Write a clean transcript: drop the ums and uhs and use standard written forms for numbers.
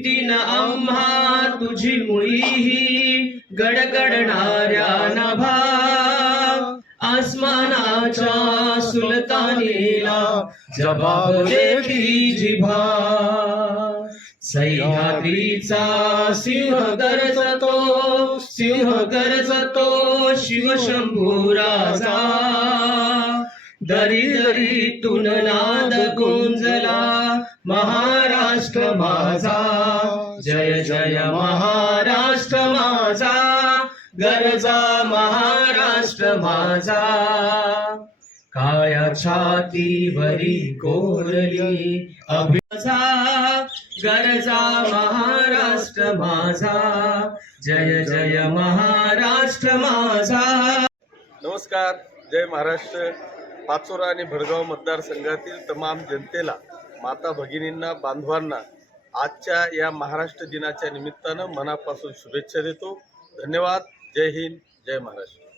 भीती न आम्हा तुझी मुळीही गडगडणाऱ्या नभा आसमानाच्या सुलतानीला जबाब देती जिभा सह्याद्रीचा सिंह गरजतो शिवशंभू राजा दरी दरीतून नाद गुंजला महाराष्ट्र माझा जय जय महाराष्ट्र माझा गरजा महाराष्ट्र माझा काया छातीवरी कोरली अभिजा गरजा महाराष्ट्र माझा जय जय महाराष्ट्र माझा। नमस्कार, जय महाराष्ट्र। पाचोरा आणि भडगाव मतदारसंघातील तमाम जनतेला, माता भगिनींना, बांधवांना आजच्या या महाराष्ट्र दिनाच्या निमित्तानं मनापासून शुभेच्छा देतो। धन्यवाद। जय हिंद, जय महाराष्ट्र।